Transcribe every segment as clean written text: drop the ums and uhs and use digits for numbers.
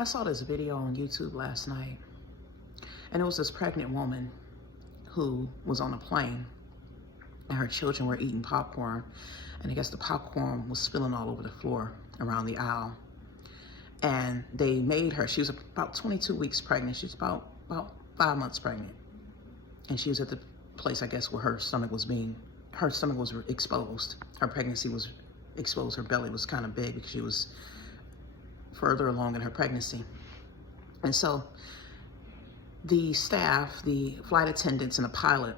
I saw this video on YouTube last night, and it was this pregnant woman who was on a plane, and her children were eating popcorn, and I guess the popcorn was spilling all over the floor around the aisle. And they made her, she was about 22 weeks pregnant. She was about 5 months pregnant. And she was at the place, I guess, where her stomach was exposed. Her pregnancy was exposed. Her belly was kind of big because she was further along in her pregnancy. And so the staff, the flight attendants and the pilot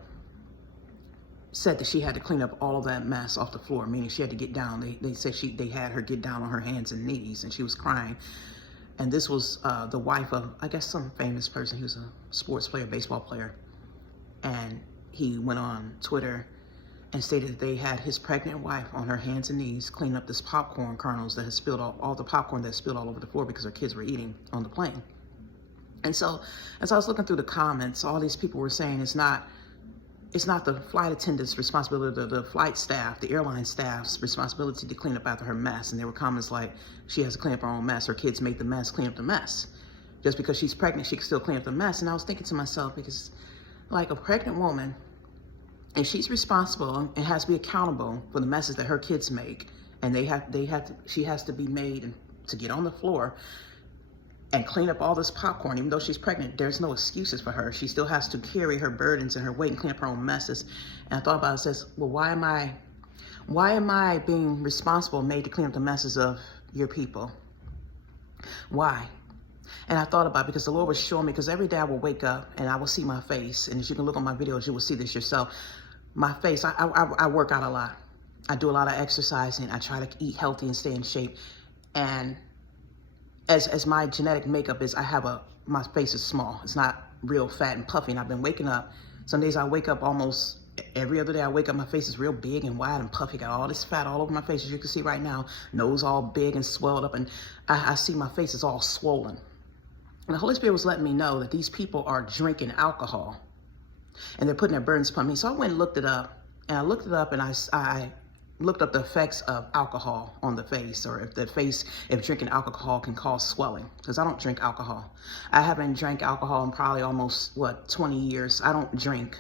said that she had to clean up all of that mess off the floor, meaning she had to get down. They said they had her get down on her hands and knees, and she was crying. And this was the wife of, I guess, some famous person. He was a sports player, baseball player. And he went on Twitter and stated that they had his pregnant wife on her hands and knees cleaning up this popcorn kernels that had spilled all the popcorn that spilled all over the floor because her kids were eating on the plane. And so as I was looking through the comments, all these people were saying it's not the flight attendant's responsibility, the flight staff, the airline staff's responsibility to clean up after her mess. And there were comments like, she has to clean up her own mess. Her kids made the mess, clean up the mess. Just because she's pregnant, she can still clean up the mess. And I was thinking to myself, because like a pregnant woman, and she's responsible and has to be accountable for the messes that her kids make. And she has to be made to get on the floor and clean up all this popcorn. Even though she's pregnant, there's no excuses for her. She still has to carry her burdens and her weight and clean up her own messes. And I thought about it, says, well, why am I being responsible, made to clean up the messes of your people? Why? And I thought about it because the Lord was showing me, because every day I will wake up and I will see my face. And as you can look on my videos, you will see this yourself. My face, I work out a lot. I do a lot of exercising. I try to eat healthy and stay in shape. And as my genetic makeup is, my face is small. It's not real fat and puffy. And I've been waking up. Some days I wake up almost every other day. I wake up, my face is real big and wide and puffy. Got all this fat all over my face, as you can see right now. Nose all big and swelled up. And I see my face is all swollen. And the Holy Spirit was letting me know that these people are drinking alcohol and they're putting their burdens upon me. So I went and looked it up, and I looked up the effects of alcohol on the face, or if drinking alcohol can cause swelling, because I don't drink alcohol. I haven't drank alcohol in probably almost 20 years. I don't drink.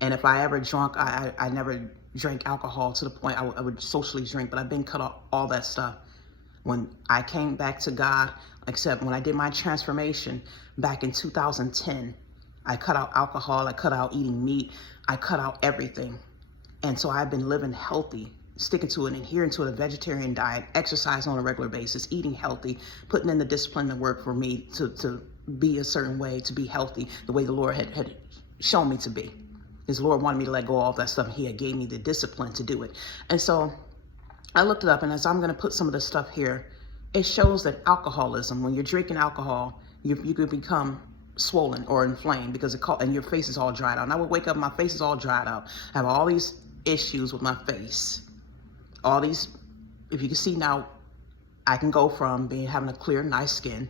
And if I ever drunk, I never drank alcohol to the point I would socially drink, but I've been cut off all that stuff. When I came back to God, except when I did my transformation back in 2010, I cut out alcohol, I cut out eating meat, I cut out everything. And so I've been living healthy, sticking to it, adhering to a vegetarian diet, exercise on a regular basis, eating healthy, putting in the discipline to work for me to be a certain way, to be healthy, the way the Lord had shown me to be. His Lord wanted me to let go of all that stuff, and he had gave me the discipline to do it. And so I looked it up, and as I'm gonna put some of this stuff here, it shows that alcoholism, when you're drinking alcohol, you could become swollen or inflamed because and your face is all dried out. And I would wake up, my face is all dried out. I have all these issues with my face. All these, if you can see now, I can go from having a clear, nice skin,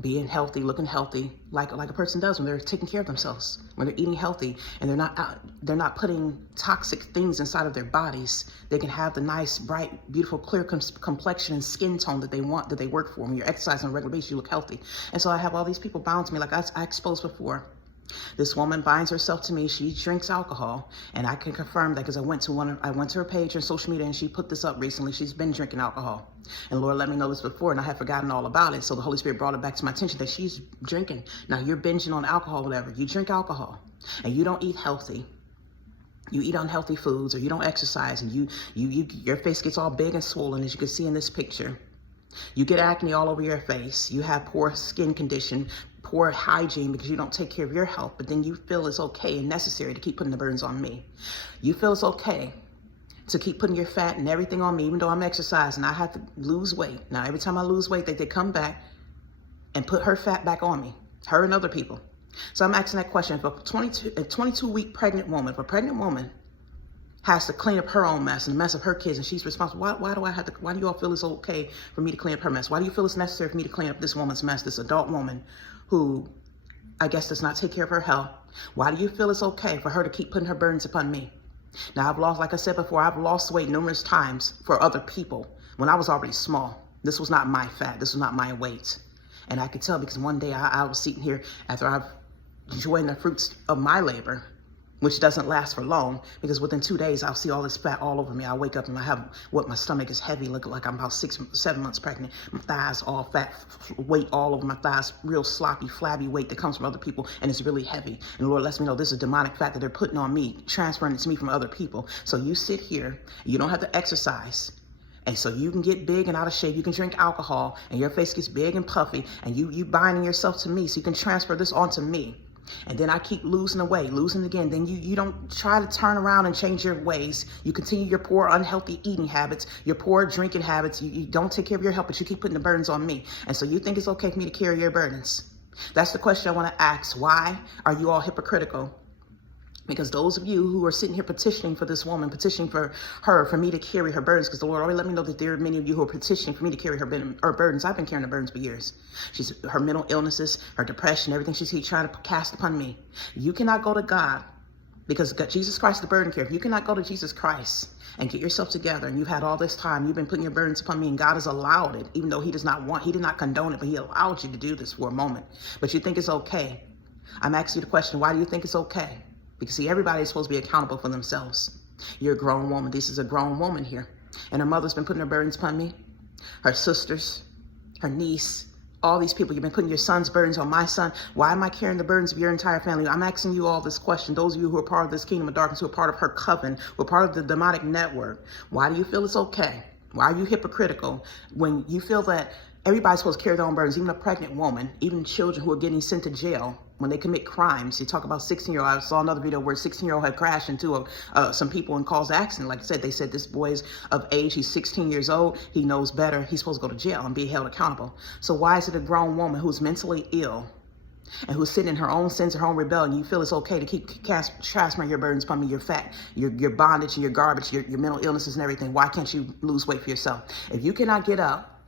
being healthy, looking healthy, like a person does when they're taking care of themselves, when they're eating healthy, and they're not putting toxic things inside of their bodies. They can have the nice, bright, beautiful, clear complexion and skin tone that they want, that they work for. When you're exercising on a regular basis, you look healthy. And so I have all these people bound to me, like I exposed before. This woman binds herself to me. She drinks alcohol, and I can confirm that because I went to her page on social media, and she put this up recently. She's been drinking alcohol, and Lord let me know this before, and I had forgotten all about it. So the Holy Spirit brought it back to my attention that she's drinking. Now you're binging on alcohol, whatever. You drink alcohol, and you don't eat healthy. You eat unhealthy foods, or you don't exercise, and your face gets all big and swollen, as you can see in this picture. You get acne all over your face. You have poor skin condition, poor hygiene because you don't take care of your health, but then you feel it's okay and necessary to keep putting the burdens on me. You feel it's okay to keep putting your fat and everything on me, even though I'm exercising. I have to lose weight. Now, every time I lose weight, they come back and put her fat back on me, her and other people. So I'm asking that question. If a 22-week pregnant woman, if a pregnant woman has to clean up her own mess and the mess of her kids, and she's responsible, why do you all feel it's okay for me to clean up her mess? Why do you feel it's necessary for me to clean up this woman's mess, this adult woman who I guess does not take care of her health? Why do you feel it's okay for her to keep putting her burdens upon me? Now, like I said before, I've lost weight numerous times for other people when I was already small. This was not my fat. This was not my weight. And I could tell because one day I was sitting here after I've enjoyed the fruits of my labor, which doesn't last for long, because within 2 days, I'll see all this fat all over me. I wake up and I have what my stomach is heavy, looking like I'm about 7 months pregnant. My thighs all fat, weight all over my thighs, real sloppy, flabby weight that comes from other people, and it's really heavy. And the Lord lets me know this is a demonic fat that they're putting on me, transferring it to me from other people. So you sit here, you don't have to exercise. And so you can get big and out of shape. You can drink alcohol and your face gets big and puffy, and you binding yourself to me so you can transfer this onto me. And then I keep losing weight, losing again. Then you don't try to turn around and change your ways. You continue your poor, unhealthy eating habits, your poor drinking habits. You don't take care of your health, but you keep putting the burdens on me. And so you think it's okay for me to carry your burdens. That's the question I want to ask. Why are you all hypocritical? Because those of you who are sitting here petitioning for this woman, petitioning for her, for me to carry her burdens, because the Lord already let me know that there are many of you who are petitioning for me to carry her burdens. I've been carrying her burdens for years. Her mental illnesses, her depression, everything she's trying to cast upon me. You cannot go to God because Jesus Christ is the burden carrier. If you cannot go to Jesus Christ and get yourself together, and you've had all this time, you've been putting your burdens upon me, and God has allowed it, even though he did not condone it, but he allowed you to do this for a moment. But you think it's okay. I'm asking you the question, why do you think it's okay? Because see, everybody is supposed to be accountable for themselves. You're a grown woman. This is a grown woman here. And her mother's been putting her burdens upon me. Her sisters, her niece, all these people. You've been putting your son's burdens on my son. Why am I carrying the burdens of your entire family? I'm asking you all this question. Those of you who are part of this kingdom of darkness, who are part of her coven, who are part of the demonic network. Why do you feel it's okay? Why are you hypocritical when you feel that everybody's supposed to carry their own burdens, even a pregnant woman, even children who are getting sent to jail when they commit crimes? You talk about 16-year-old. I saw another video where a 16-year-old had crashed into some people and caused accident. Like I said, they said this boy is of age. He's 16 years old. He knows better. He's supposed to go to jail and be held accountable. So why is it a grown woman who's mentally ill and who's sitting in her own sins, her own rebellion, you feel it's okay to keep transferring your burdens upon me, your fat, your bondage and your garbage, your mental illnesses and everything? Why can't you lose weight for yourself? If you cannot get up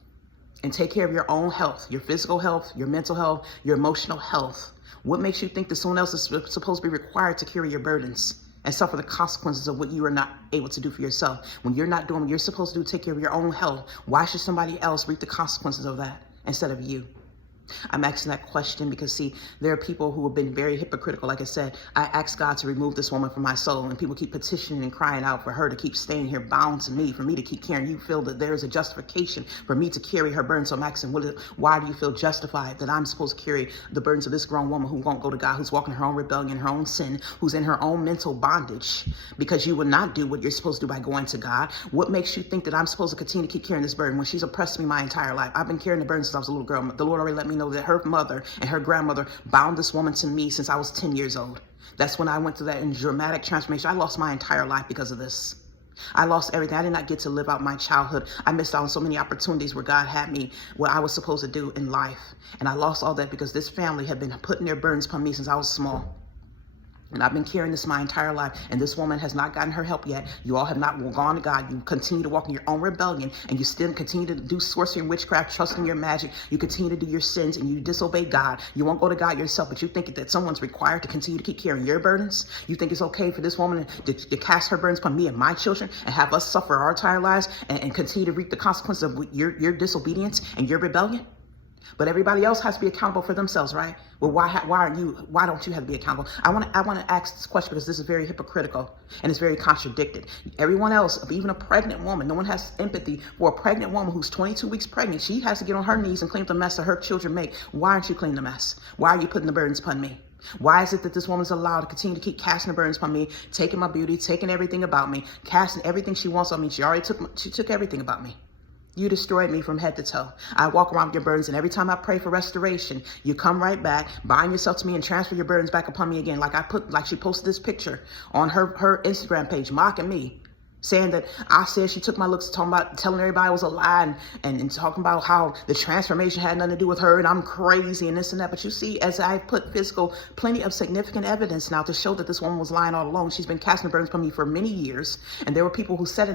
and take care of your own health, your physical health, your mental health, your emotional health, what makes you think that someone else is supposed to be required to carry your burdens and suffer the consequences of what you are not able to do for yourself? When you're not doing what you're supposed to do, take care of your own health, why should somebody else reap the consequences of that instead of you? I'm asking that question because, see, there are people who have been very hypocritical. Like I said, I asked God to remove this woman from my soul, and people keep petitioning and crying out for her to keep staying here bound to me, for me to keep carrying. You feel that there is a justification for me to carry her burden. So I'm asking, why do you feel justified that I'm supposed to carry the burdens of this grown woman who won't go to God, who's walking in her own rebellion, her own sin, who's in her own mental bondage? Because you would not do what you're supposed to do by going to God. What makes you think that I'm supposed to continue to keep carrying this burden when she's oppressed me my entire life? I've been carrying the burden since I was a little girl. The Lord already let me know that her mother and her grandmother bound this woman to me since I was 10 years old. That's when I went through that dramatic transformation. I lost my entire life because of this. I lost everything. I did not get to live out my childhood. I missed out on so many opportunities where God had me, what I was supposed to do in life. And I lost all that because this family had been putting their burdens upon me since I was small. And I've been carrying this my entire life. And this woman has not gotten her help yet. You all have not gone to God. You continue to walk in your own rebellion. And you still continue to do sorcery and witchcraft, trusting your magic. You continue to do your sins and you disobey God. You won't go to God yourself, but you think that someone's required to continue to keep carrying your burdens. You think it's okay for this woman to cast her burdens upon me and my children and have us suffer our entire lives and continue to reap the consequences of your disobedience and your rebellion? But everybody else has to be accountable for themselves, right? Well, why don't you have to be accountable? I want to ask this question because this is very hypocritical and it's very contradicted. Everyone else, even a pregnant woman, no one has empathy for a pregnant woman who's 22 weeks pregnant. She has to get on her knees and clean up the mess that her children make. Why aren't you cleaning the mess? Why are you putting the burdens upon me? Why is it that this woman's allowed to continue to keep casting the burdens upon me, taking my beauty, taking everything about me, casting everything she wants on me? She took everything about me. You destroyed me from head to toe. I walk around with your burdens, and every time I pray for restoration, you come right back, bind yourself to me, and transfer your burdens back upon me again. Like she posted this picture on her Instagram page, mocking me, saying that I said she took my looks, telling everybody I was a lie, and talking about how the transformation had nothing to do with her, and I'm crazy, and this and that. But you see, as I put plenty of significant evidence now to show that this woman was lying all along. She's been casting the burdens upon me for many years, and there were people who said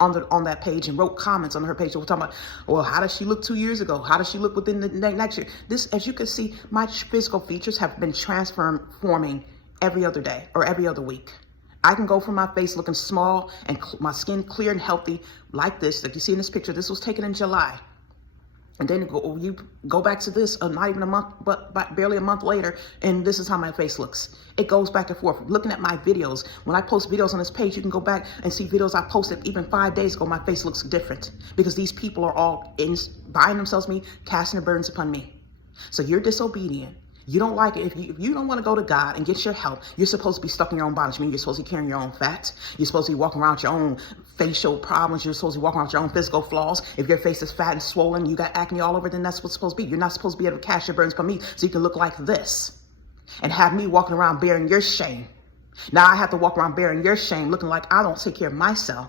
on that page and wrote comments on her page. So we're talking about, well, how does she look 2 years ago? How does she look within the next year? This, as you can see, my physical features have been transforming every other day or every other week. I can go from my face looking small and my skin clear and healthy like this. Like you see in this picture, this was taken in July. And then you go back to this, not even a month, but barely a month later, and this is how my face looks. It goes back and forth. Looking at my videos, when I post videos on this page, you can go back and see videos I posted even 5 days ago. My face looks different because these people are all buying themselves me, casting their burdens upon me. So you're disobedient. You don't like it. If you don't want to go to God and get your help, you're supposed to be stuck in your own bondage. I mean, you're supposed to be carrying your own fat. You're supposed to be walking around with your own facial problems. You're supposed to be walking around with your own physical flaws. If your face is fat and swollen, you got acne all over, then that's what's supposed to be. You're not supposed to be able to cast your burdens upon me so you can look like this and have me walking around bearing your shame. Now I have to walk around bearing your shame, looking like I don't take care of myself,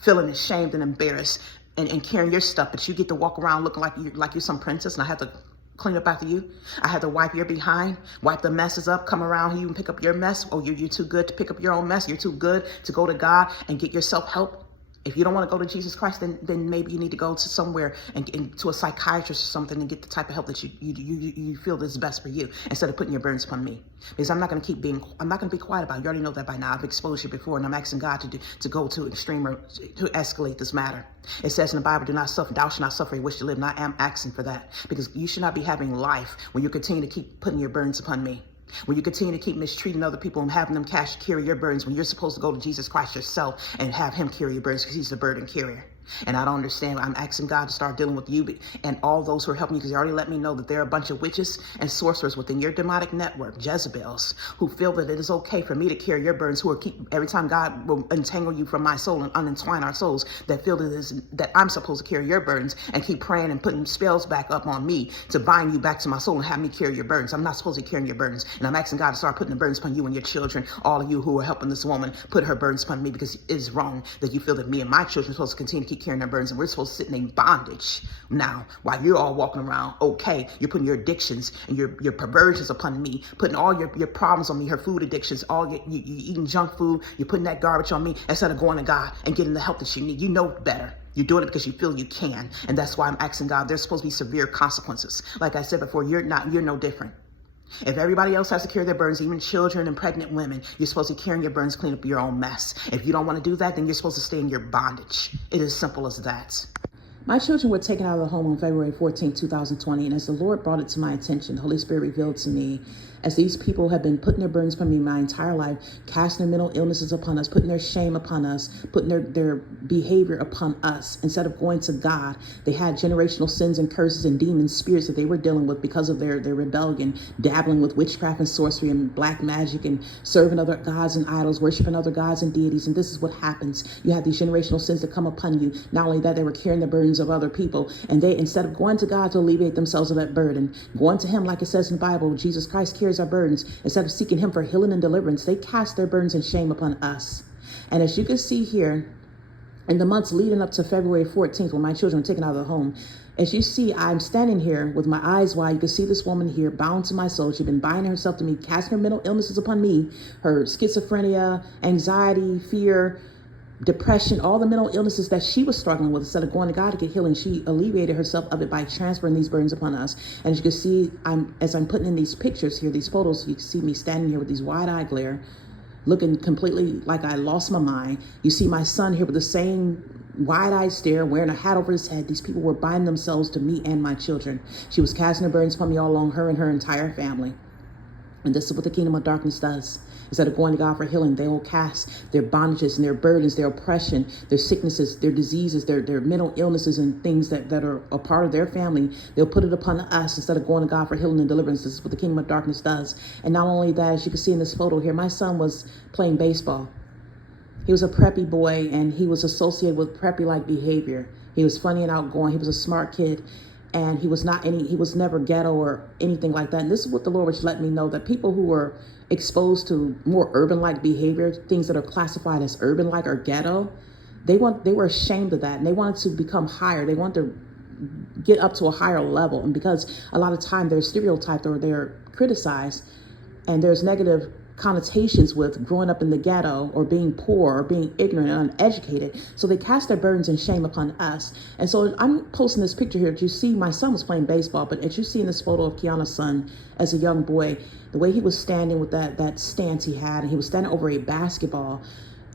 feeling ashamed and embarrassed and carrying your stuff, but you get to walk around looking like you're some princess, and I have to clean up after you. I had to wipe your behind, wipe the messes up, come around here and pick up your mess. Oh, you're too good to pick up your own mess. You're too good to go to God and get yourself help. If you don't want to go to Jesus Christ, then maybe you need to go to somewhere and to a psychiatrist or something and get the type of help that you feel is best for you, instead of putting your burdens upon me. Because I'm not going to be quiet about it. You already know that by now. I've exposed you before, and I'm asking God to go to extreme or to escalate this matter. It says in the Bible, thou shalt not suffer a wish to live. And I am asking for that, because you should not be having life when you continue to keep putting your burdens upon me. When you continue to keep mistreating other people and having them carry your burdens, when you're supposed to go to Jesus Christ yourself and have him carry your burdens, because he's the burden carrier. And I don't understand. I'm asking God to start dealing with you and all those who are helping you, because he already let me know that there are a bunch of witches and sorcerers within your demonic network, Jezebels, who feel that it is okay for me to carry your burdens, every time God will untangle you from my soul and unentwine our souls, that feel that I'm supposed to carry your burdens and keep praying and putting spells back up on me to bind you back to my soul and have me carry your burdens. I'm not supposed to be carrying your burdens. And I'm asking God to start putting the burdens upon you and your children, all of you who are helping this woman put her burdens upon me, because it is wrong that you feel that me and my children are supposed to continue to keep carrying their burdens, and we're supposed to sit in bondage now while you're all walking around okay. You're putting your addictions and your perversions upon me, putting all your problems on me, her food addictions, you eating junk food, you're putting that garbage on me, instead of going to God and getting the help that you need. You know better. You're doing it because you feel you can, and that's why I'm asking God. There's supposed to be severe consequences. Like I said before, you're no different. If everybody else has to carry their burdens, even children and pregnant women, you're supposed to be carrying your burdens, clean up your own mess. If you don't want to do that, then you're supposed to stay in your bondage. It is simple as that. My children were taken out of the home on February 14, 2020, and as the Lord brought it to my attention, the Holy Spirit revealed to me, as these people have been putting their burdens upon me my entire life, casting their mental illnesses upon us, putting their shame upon us, putting their behavior upon us. Instead of going to God, they had generational sins and curses and demon spirits that they were dealing with because of their rebellion, dabbling with witchcraft and sorcery and black magic and serving other gods and idols, worshiping other gods and deities. And this is what happens. You have these generational sins that come upon you. Not only that, they were carrying the burdens of other people, and they, instead of going to God to alleviate themselves of that burden, going to him, like it says in the Bible, Jesus Christ carries our burdens. Instead of seeking him for healing and deliverance, they cast their burdens and shame upon us. And as you can see here, in the months leading up to February 14th, when my children were taken out of the home, as you see, I'm standing here with my eyes wide. You can see this woman here bound to my soul. She's been binding herself to me, casting her mental illnesses upon me, her schizophrenia, anxiety, fear, depression, all the mental illnesses that she was struggling with. Instead of going to God to get healing, she alleviated herself of it by transferring these burdens upon us. And as you can see, as I'm putting in these pictures here, these photos, you can see me standing here with these wide-eyed glare, looking completely like I lost my mind. You see my son here with the same wide-eyed stare, wearing a hat over his head. These people were binding themselves to me and my children. She was casting her burdens upon me all along, her and her entire family. And this is what the kingdom of darkness does. Instead of going to God for healing, they will cast their bondages and their burdens, their oppression, their sicknesses, their diseases, their mental illnesses and things that are a part of their family. They'll put it upon us instead of going to God for healing and deliverance. This is what the kingdom of darkness does. And not only that, as you can see in this photo here, my son was playing baseball. He was a preppy boy, and he was associated with preppy-like behavior. He was funny and outgoing. He was a smart kid. And he was never ghetto or anything like that. And this is what the Lord was letting me know, that people who were exposed to more urban-like behavior, things that are classified as urban-like or ghetto, they were ashamed of that, and they wanted to become higher. They wanted to get up to a higher level. And because a lot of time they're stereotyped or they're criticized, and there's negative connotations with growing up in the ghetto or being poor or being ignorant and uneducated. So they cast their burdens and shame upon us. And so I'm posting this picture here. You see my son was playing baseball, but as you see in this photo of Kiana's son as a young boy, the way he was standing with that stance he had, and he was standing over a basketball.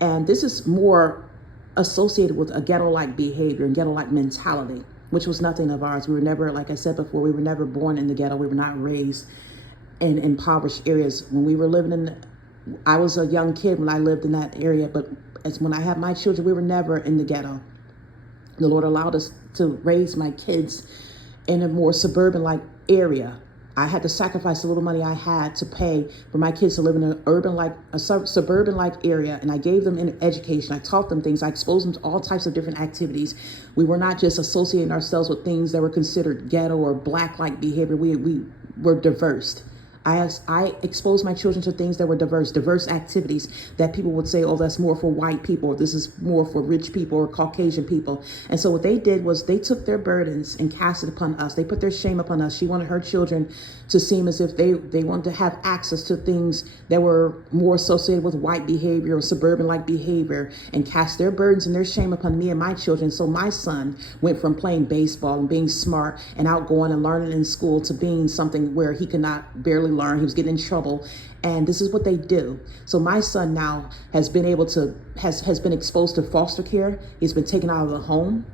And this is more associated with a ghetto-like behavior and ghetto-like mentality. which was nothing of ours. We were never, like I said before, we were never born in the ghetto. We were not raised in impoverished areas. When we were living I was a young kid when I lived in that area, but as when I had my children, we were never in the ghetto. The Lord allowed us to raise my kids in a more suburban-like area. I had to sacrifice the little money I had to pay for my kids to live in a suburban-like area, and I gave them an education. I taught them things. I exposed them to all types of different activities. We were not just associating ourselves with things that were considered ghetto or black-like behavior. We were diverse. I exposed my children to things that were diverse activities that people would say, oh, that's more for white people, or this is more for rich people or Caucasian people. And so what they did was they took their burdens and cast it upon us. They put their shame upon us. She wanted her children to seem as if they wanted to have access to things that were more associated with white behavior or suburban-like behavior, and cast their burdens and their shame upon me and my children. So my son went from playing baseball and being smart and outgoing and learning in school to being something where he could not barely learn. He was getting in trouble. And this is what they do. So my son now has been exposed to foster care. He's been taken out of the home.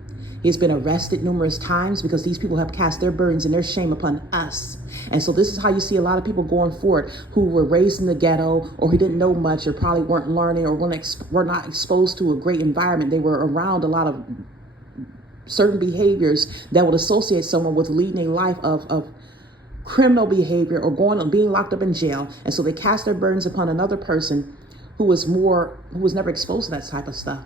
He's been arrested numerous times because these people have cast their burdens and their shame upon us. And so this is how you see a lot of people going forward who were raised in the ghetto, or who didn't know much, or probably weren't learning, or were not exposed to a great environment. They were around a lot of certain behaviors that would associate someone with leading a life of criminal behavior or being locked up in jail. And so they cast their burdens upon another person who was never exposed to that type of stuff,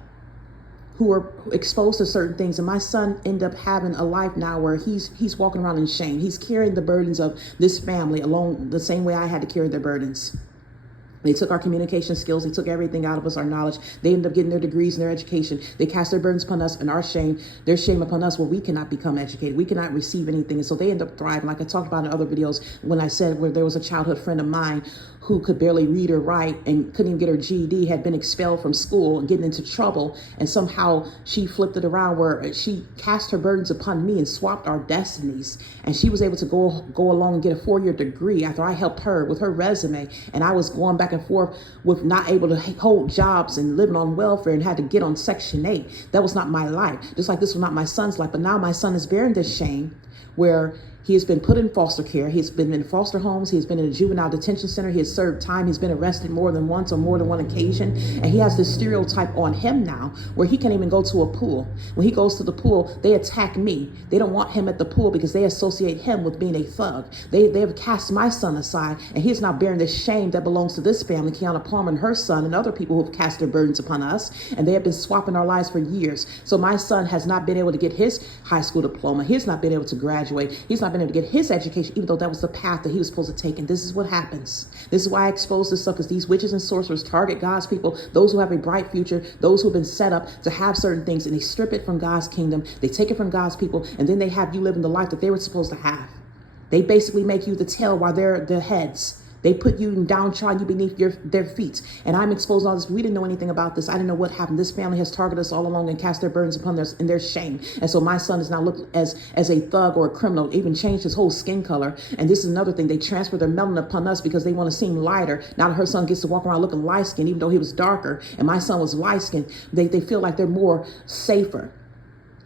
who were exposed to certain things. And my son ended up having a life now where he's walking around in shame. He's carrying the burdens of this family along the same way I had to carry their burdens. They took our communication skills. They took everything out of us, our knowledge. They ended up getting their degrees and their education. They cast their burdens upon us and their shame upon us, where we cannot become educated. We cannot receive anything. And so they end up thriving. Like I talked about in other videos when I said where there was a childhood friend of mine who could barely read or write and couldn't even get her GED, had been expelled from school and getting into trouble. And somehow she flipped it around where she cast her burdens upon me and swapped our destinies. And she was able to go along and get a 4-year degree after I helped her with her resume. And I was going back and forth with not able to hold jobs and living on welfare and had to get on Section 8. That was not my life. Just like this was not my son's life. But now my son is bearing this shame where he has been put in foster care. He's been in foster homes. He's been in a juvenile detention center. He has served time. He's been arrested more than once on more than one occasion. And he has this stereotype on him now where he can't even go to a pool. When he goes to the pool, they attack me. They don't want him at the pool because they associate him with being a thug. They have cast my son aside, and he is now bearing the shame that belongs to this family, Kiana Palmer and her son, and other people who have cast their burdens upon us. And they have been swapping our lives for years. So my son has not been able to get his high school diploma. He's not been able to graduate. He's not been able to get his education, even though that was the path that he was supposed to take. And this is what happens. This is why I expose this stuff, because these witches and sorcerers target God's people, those who have a bright future, those who have been set up to have certain things, and they strip it from God's kingdom. They take it from God's people, and then they have you living the life that they were supposed to have. They basically make you the tail while they're the heads. They put you downtrodden, you beneath their feet. And I'm exposed to all this. We didn't know anything about this. I didn't know what happened. This family has targeted us all along and cast their burdens upon us in their shame. And so my son is now looked as a thug or a criminal, even changed his whole skin color. And this is another thing. They transfer their melanin upon us because they want to seem lighter. Now that her son gets to walk around looking light-skinned, even though he was darker, and my son was light-skinned, they feel like they're more safer.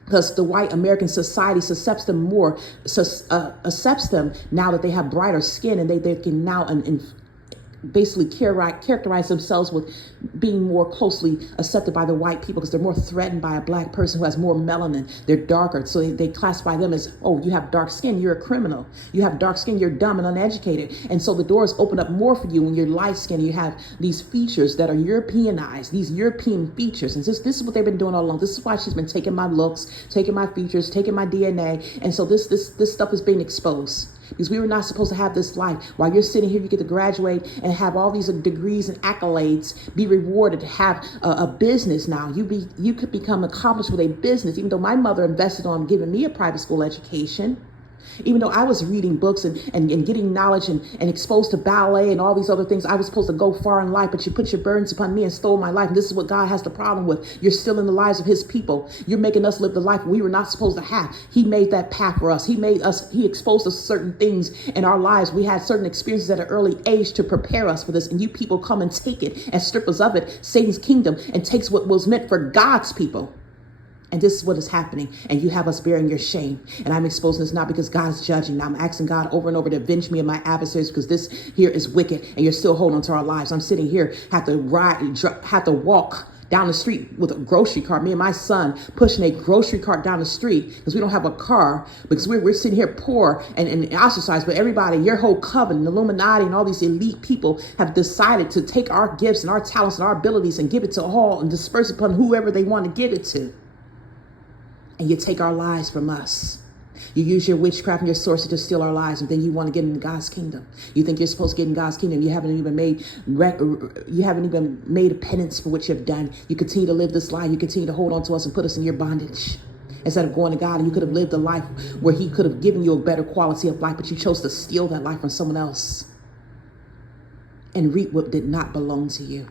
Because the white American society accepts them now that they have brighter skin, and they can now basically characterize themselves with being more closely accepted by the white people because they're more threatened by a black person who has more melanin. They're darker. So they classify them as, oh, you have dark skin, you're a criminal. You have dark skin, you're dumb and uneducated. And so the doors open up more for you when you're light skinned. You have these features that are Europeanized, these European features. And this is what they've been doing all along. This is why she's been taking my looks, taking my features, taking my DNA. And so this stuff is being exposed. Because we were not supposed to have this life. While you're sitting here, you get to graduate and have all these degrees and accolades, be rewarded, have a business now. You could become accomplished with a business, even though my mother invested on giving me a private school education. Even though I was reading books and getting knowledge and exposed to ballet and all these other things, I was supposed to go far in life, but you put your burdens upon me and stole my life. And this is what God has the problem with. You're stealing the lives of his people. You're making us live the life we were not supposed to have. He made that path for us. He exposed us to certain things in our lives. We had certain experiences at an early age to prepare us for this. And you people come and take it and strip us of it, Satan's kingdom, and takes what was meant for God's people. And this is what is happening. And you have us bearing your shame. And I'm exposing this not because God's judging. I'm asking God over and over to avenge me of my adversaries, because this here is wicked. And you're still holding on to our lives. I'm sitting here, have to walk down the street with a grocery cart. Me and my son pushing a grocery cart down the street because we don't have a car, because we're sitting here poor and ostracized. But everybody, your whole coven, the Illuminati and all these elite people have decided to take our gifts and our talents and our abilities and give it to all and disperse it upon whoever they want to give it to. And you take our lives from us. You use your witchcraft and your sorcery to steal our lives, and then you want to get into God's kingdom. You think you're supposed to get in God's kingdom. You haven't even made a penance for what you've done. You continue to live this life. You continue to hold on to us and put us in your bondage. Instead of going to God, and you could have lived a life where he could have given you a better quality of life, but you chose to steal that life from someone else and reap what did not belong to you.